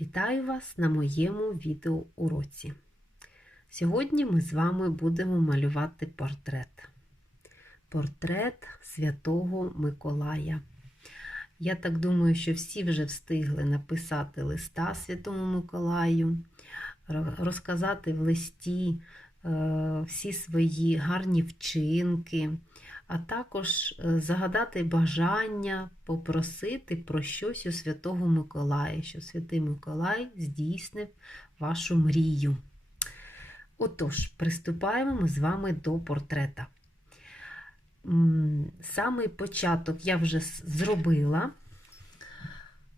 Вітаю вас на моєму відеоуроці. Сьогодні ми з вами будемо малювати портрет. Портрет Святого Миколая. Я так думаю, що всі вже встигли написати листа Святому Миколаю, розказати в листі е, всі свої гарні вчинки, а також е, загадати бажання, попросити про щось у Святого Миколая, що Святий Миколай здійснив вашу мрію. Отож, приступаємо ми з вами до портрета. Самий початок я вже зробила,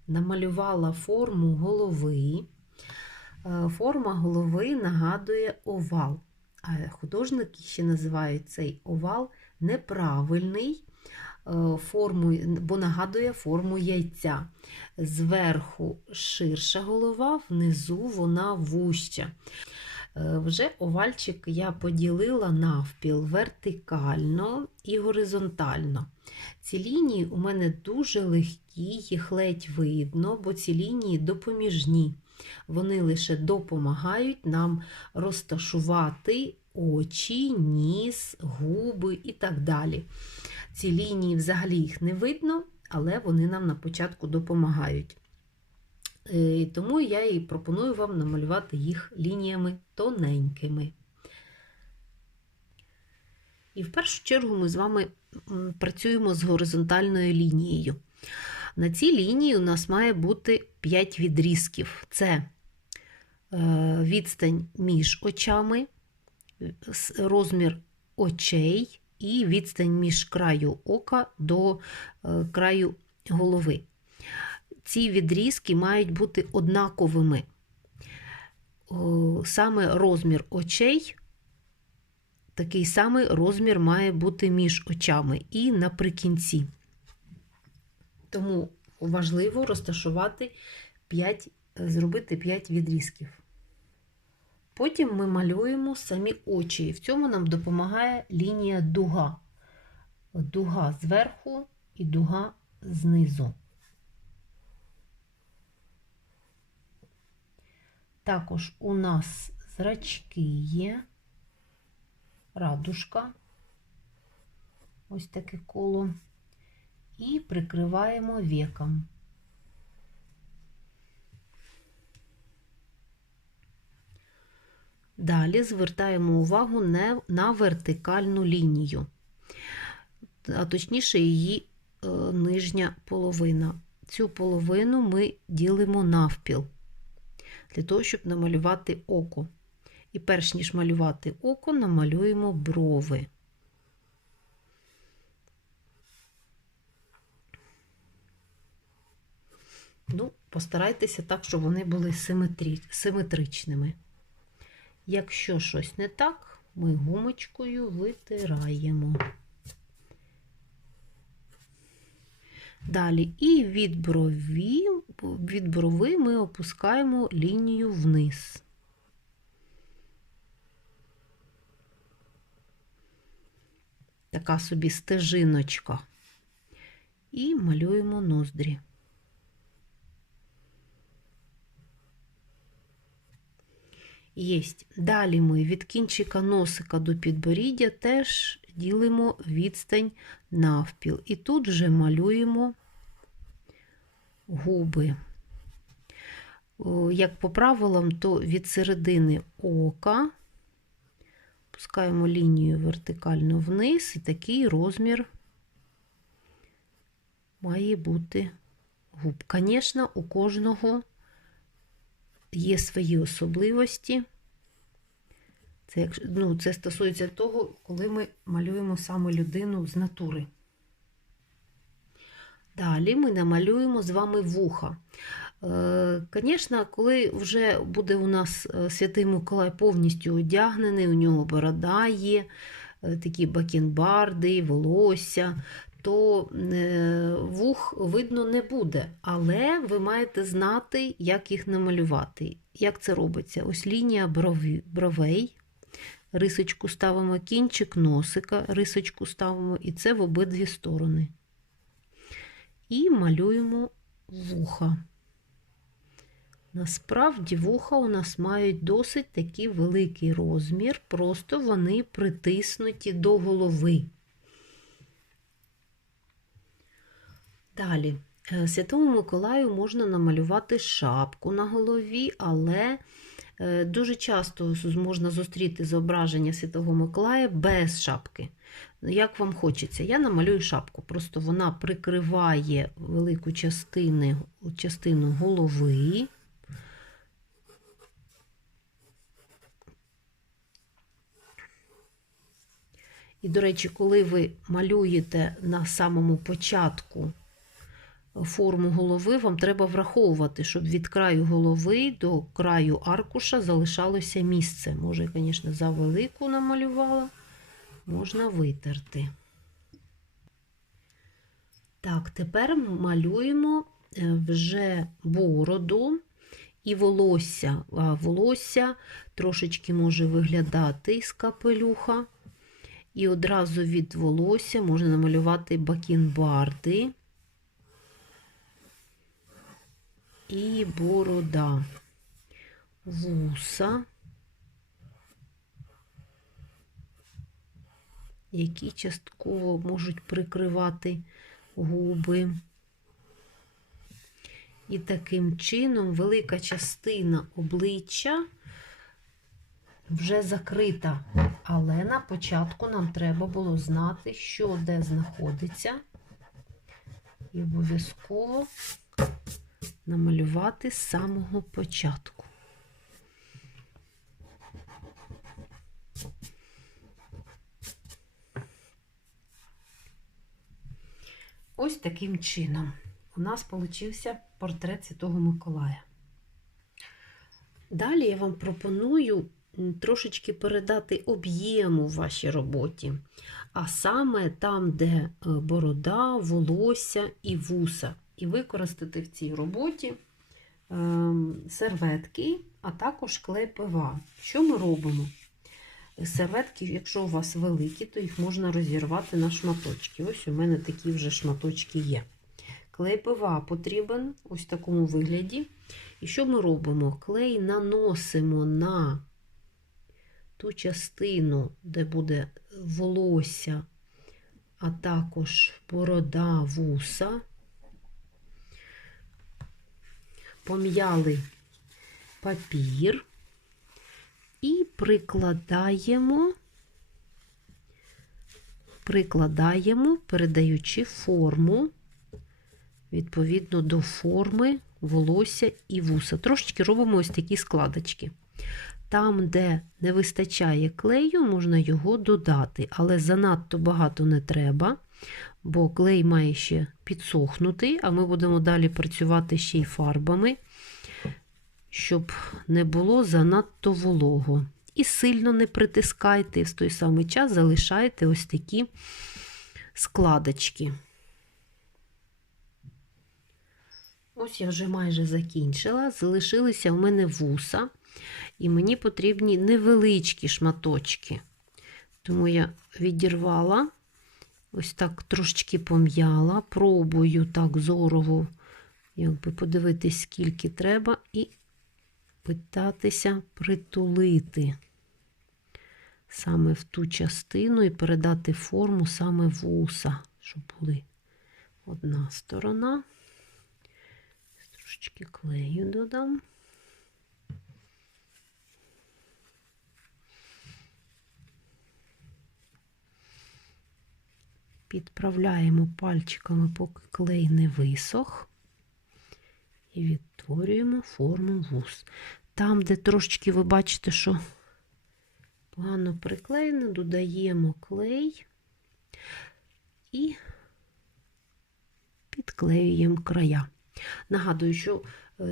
намалювала форму голови. Е, форма голови нагадує овал. А художники ще називають цей овал неправильний, е, форму, бо нагадує форму яйця. Зверху ширша голова, внизу вона вуща. Е, вже овальчик я поділила навпіл вертикально і горизонтально. Ці лінії у мене дуже легкі, їх ледь видно, бо ці лінії допоміжні. Вони лише допомагають нам розташувати очі, ніс, губи і так далі. Ці лінії взагалі їх не видно, але вони нам на початку допомагають. Е, тому я і пропоную вам намалювати їх лініями тоненькими. І в першу чергу ми з вами працюємо з горизонтальною лінією. На цій лінії у нас має бути 5 відрізків. Це е, відстань між очами, розмір очей і відстань між краю ока до е, краю голови. Ці відрізки мають бути однаковими. Саме розмір очей, такий самий розмір має бути між очами і наприкінці. Тому важливо розташувати 5, зробити 5 відрізків. Потім ми малюємо самі очі, і в цьому нам допомагає лінія дуга. Дуга зверху і дуга знизу. Також у нас зрачки є, радужка, ось таке коло, і прикриваємо веком. Далі звертаємо увагу на вертикальну лінію, а точніше, її е, нижня половина. Цю половину ми ділимо навпіл, для того, щоб намалювати око. І перш ніж малювати око, намалюємо брови. Ну, Постарайтеся так, щоб вони були симетричними. Якщо щось не так, ми гумочкою витираємо. Далі і від брові, від брови ми опускаємо лінію вниз. Така собі стежиночка. І малюємо ноздрі. Єсть. Далі ми від кінчика носика до підборіддя теж ділимо відстань навпіл. І тут вже малюємо губи. Як по правилам, то від середини ока пускаємо лінію вертикально вниз, і такий розмір має бути губ. Звісно, у кожного є свої особливості. Це ну, це стосується того, коли ми малюємо саме людину з натури. Далі ми намалюємо з вами вуха. Звісно, коли вже буде у нас е, Святий Миколай повністю одягнений, у нього борода є, е, такі бакенбарди, волосся, то е, вух видно не буде, але ви маєте знати, як їх намалювати. Як це робиться? Ось лінія бровей, рисочку ставимо кінчик носика, рисочку ставимо, і це в обидві сторони. І малюємо вуха. Насправді вуха у нас мають досить такий великий розмір, просто вони притиснуті до голови. Далі, е, Святому Миколаю можна намалювати шапку на голові, але е, дуже часто можна зустріти зображення Святого Миколая без шапки. Як вам хочеться, я намалюю шапку, просто вона прикриває велику частину, частину голови. І, до речі, коли ви малюєте на самому початку форму голови, вам треба враховувати, щоб від краю голови до краю аркуша залишалося місце. Може, звісно, завелику намалювала, можна витерти. Так, тепер малюємо е, вже бороду і волосся. А волосся трошечки може виглядати із капелюха. І одразу від волосся можна намалювати бакенбарди і борода, вуса, які частково можуть прикривати губи. І таким чином велика частина обличчя вже закрита. Але на початку нам треба було знати, що де знаходиться. І обов'язково намалювати з самого початку. Ось таким чином у нас получився портрет Святого Миколая. Далі я вам пропоную трошечки передати об'єму вашій роботі, а саме там, де е, борода, волосся і вуса. І використати в цій роботі ем, серветки, а також клей ПВА. Що ми робимо? Серветки, якщо у вас великі, то їх можна розірвати на шматочки. Ось у мене такі вже шматочки є. Клей ПВА потрібен ось в такому вигляді. І що ми робимо? Клей наносимо на ту частину, де буде волосся, а також борода вуса. Пом'яли папір і прикладаємо, прикладаємо, передаючи форму відповідно до форми волосся і вуса. Трошечки робимо ось такі складочки. Там, де не вистачає клею, можна його додати, але занадто багато не треба, бо клей має ще підсохнути, а ми будемо далі працювати ще й фарбами, щоб не було занадто волого. І сильно не притискайте, в той самий час залишайте ось такі складочки. Ось я вже майже закінчила. Залишилися в мене вуса, і мені потрібні невеличкі шматочки. Тому я відірвала, ось так трошечки пом'яла, пробую так зорово, якби подивитись, скільки треба, і питатися притулити саме в ту частину і передати форму саме вуса, щоб були одна сторона. Трошечки клею додам. Підправляємо пальчиками, поки клей не висох, і відтворюємо форму вус. Там, де трошечки ви бачите, що погано приклеєно, додаємо клей і підклеюємо края. Нагадую, що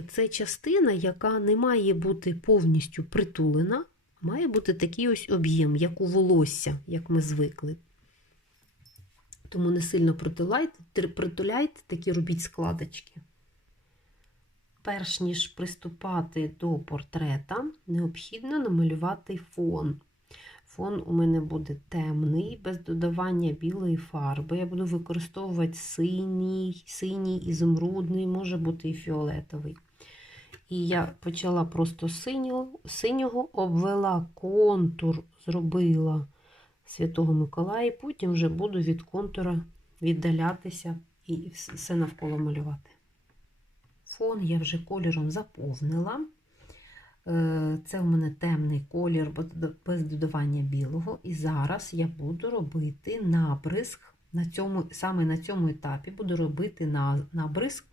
це частина, яка не має бути повністю притулена, має бути такий ось об'єм, як у волосся, як ми звикли. Тому не сильно притуляйте, притуляйте такі робіть складочки. Перш ніж приступати до портрета, необхідно намалювати фон. Фон у мене буде темний, без додавання білої фарби. Я буду використовувати синій, синій, ізумрудний, може бути і фіолетовий. І я почала просто синього, синього, обвела контур, зробила Святого Миколая, і потім вже буду від контура віддалятися і все навколо малювати. Фон я вже кольором заповнила. Е, Це у мене темний колір без додавання білого. І зараз я буду робити набризк. На цьому, Саме на цьому етапі буду робити набризк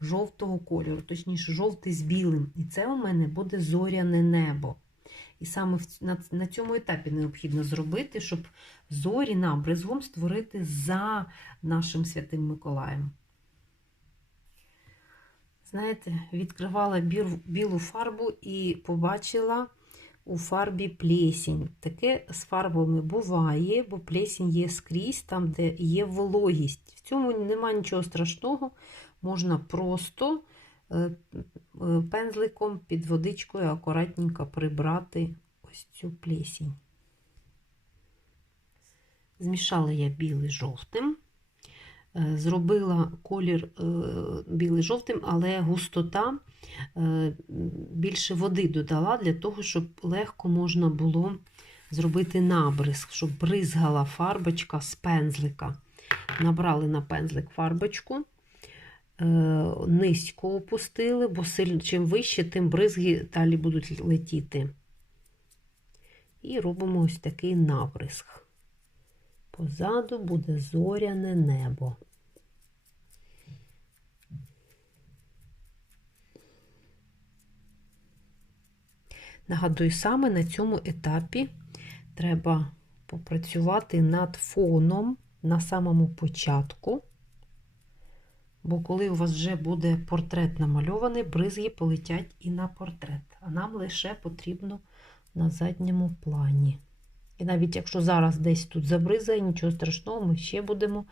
жовтого кольору, точніше, жовтий з білим. І це у мене буде зоряне небо. І саме на, цьому етапі необхідно зробити, щоб зорі набризгом створити за нашим святим Миколаєм. Знаєте, відкривала білу фарбу і побачила у фарбі плесінь. Таке з фарбами буває, бо плесінь є скрізь, там, де є вологість. В цьому нема нічого страшного, можна просто пензликом під водичкою акуратненько прибрати ось цю плесінь. Змішала я білий жовтим. Е, зробила колір е, білий жовтим, але густота е, більше води додала для того, щоб легко можна було зробити набризк, щоб бризгала фарбочка з пензлика. Набрали на пензлик фарбочку, низько опустили, бо чим вище, тим бризги далі будуть летіти. І робимо ось такий набризк. Позаду буде зоряне небо. Нагадую, саме на цьому етапі треба попрацювати над фоном на самому початку, бо коли у вас вже буде портрет намальований, бризги полетять і на портрет, а нам лише потрібно на задньому плані. І навіть якщо зараз десь тут забризає, нічого страшного, ми ще будемо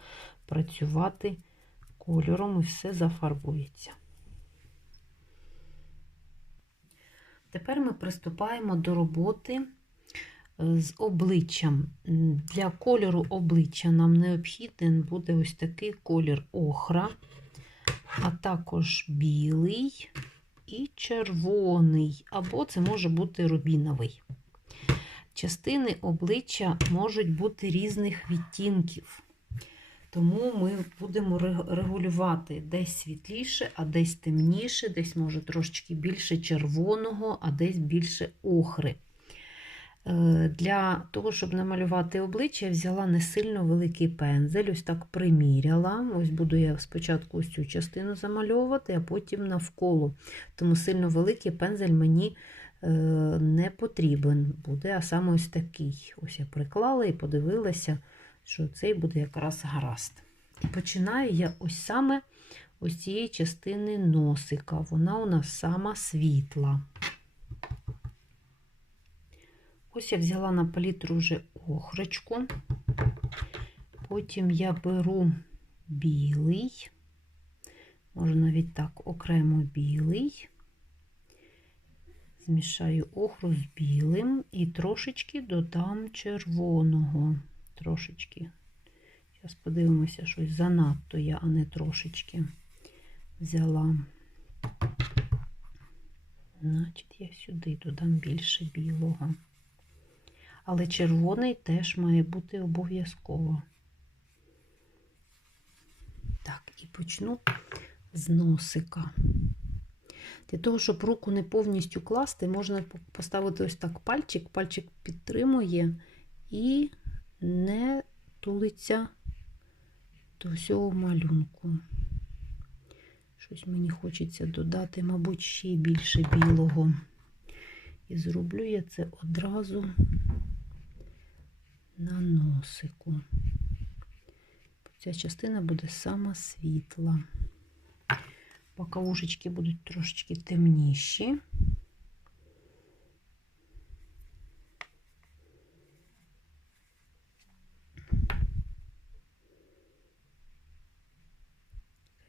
працювати кольором і все зафарбується. Тепер ми приступаємо до роботи е, з обличчям. Для кольору обличчя нам необхідний буде ось такий колір охра, а також білий і червоний, або це може бути рубіновий. Частини обличчя можуть бути різних відтінків. Тому ми будемо регулювати десь світліше, а десь темніше, десь, може, трошечки більше червоного, а десь більше охри. Е, для того, щоб намалювати обличчя, я взяла не сильно великий пензель, ось так приміряла. Ось буду я спочатку ось цю частину замальовувати, а потім навколо. Тому сильно великий пензель мені Е, не потрібен буде, а саме ось такий. Ось я приклала і подивилася, що цей буде якраз гаразд. Починаю я ось саме ось цієї частини носика. Вона у нас сама світла. Ось я взяла на палітру вже охрочку, потім я беру білий, можна навіть так, окремо білий змішаю охру з білим і трошечки додам червоного. Трошечки. Зараз подивимося, щось занадто я, а не трошечки взяла. Значить, я сюди додам більше білого. Але червоний теж має бути обов'язково. Так, і почну з носика. Для того, щоб руку не повністю класти, можна поставити ось так пальчик, пальчик підтримує і не тулиться до всього малюнку. Щось мені хочеться додати, мабуть, ще більше білого. І зроблю я це одразу на носику. Ця частина буде сама світла. Боковушечки будуть трошечки темніші.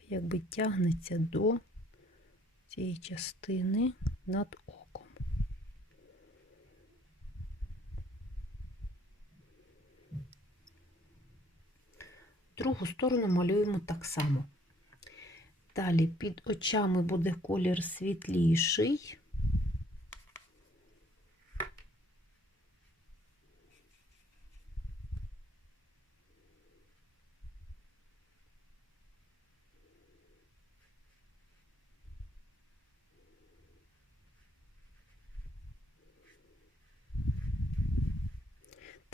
Якби тягнеться до цієї частини над Другу сторону малюємо так само. Далі під очами буде колір світліший.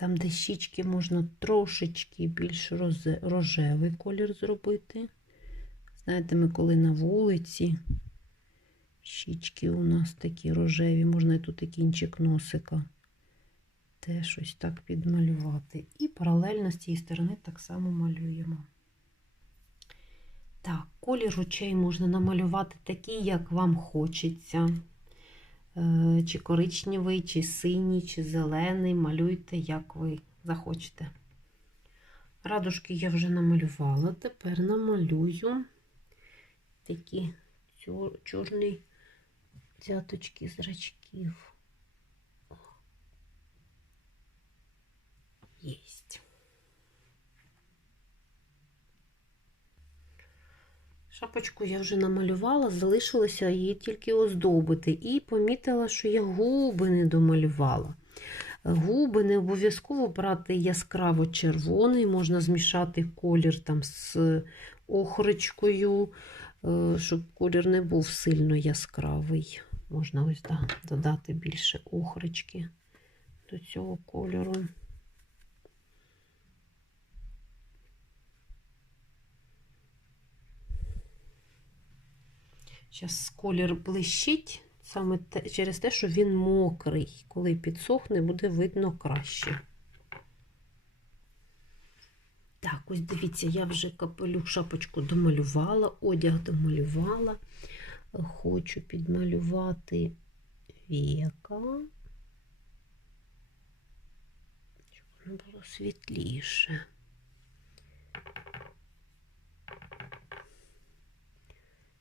Там, де щічки можна трошечки більш рожевий колір зробити. Знаєте, ми коли на вулиці, щічки у нас такі рожеві, можна і тут і кінчик носика теж щось так підмалювати. І паралельно з цієї сторони так само малюємо. Так, колір очей можна намалювати такий, як вам хочеться. Е, Чи коричневий, чи синій, чи зелений. Малюйте, як ви захочете. Радужки я вже намалювала. Тепер намалюю такі чорні цяточки зрачків. Єсть. Шапочку я вже намалювала, залишилося її тільки оздобити. І помітила, що я губи не домалювала. Губи не обов'язково брати яскраво червоний, можна змішати колір там з охрочкою, е, щоб колір не був сильно яскравий. Можна ось да, додати більше охрочки до цього кольору. Зараз колір блищить саме те, через те, що він мокрий. Коли підсохне, буде видно краще. Так, ось дивіться, я вже капелюх шапочку домалювала, одяг домалювала. Хочу підмалювати віка, щоб воно було світліше.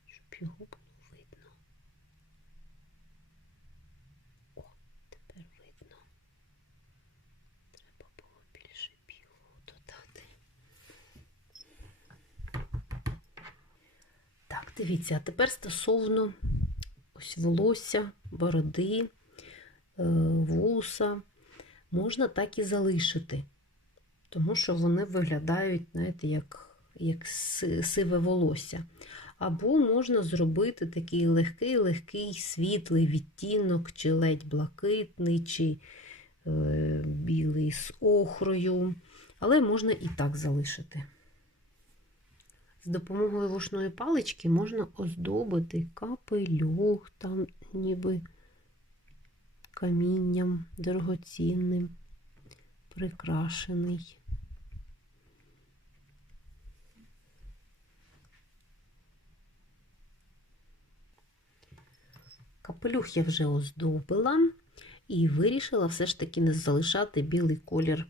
Щоб його було видно. О, тепер видно. Треба було більше білого додати. Так, дивіться, а тепер стосовно ось волосся, бороди, е, вуса. Можна так і залишити, тому що вони виглядають, знаєте, як, як сиве волосся. Або можна зробити такий легкий, легкий світлий відтінок, чи ледь блакитний, чи е, білий з охрою. Але можна і так залишити. З допомогою вушної палички можна оздобити капелюх, там ніби камінням дорогоцінним, прикрашений. Капелюх я вже оздобила і вирішила все ж таки не залишати білий колір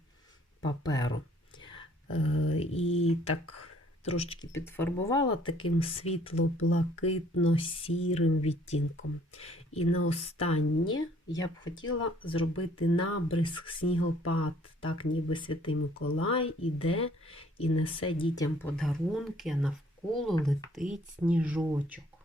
паперу. Е, І так трошечки підфарбувала таким світло-блакитно-сірим відтінком. І на останнє я б хотіла зробити набризк снігопад, так ніби Святий Миколай іде і несе дітям подарунки, а навколо летить сніжочок.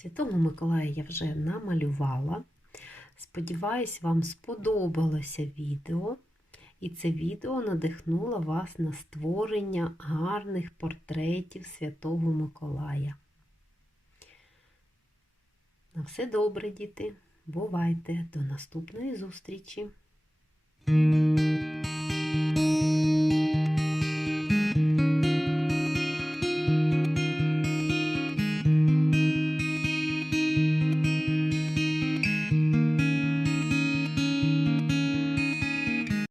Святого Миколая я вже намалювала. Сподіваюсь, вам сподобалося відео, і це відео надихнуло вас на створення гарних портретів Святого Миколая. На все добре, діти! Бувайте! До наступної зустрічі!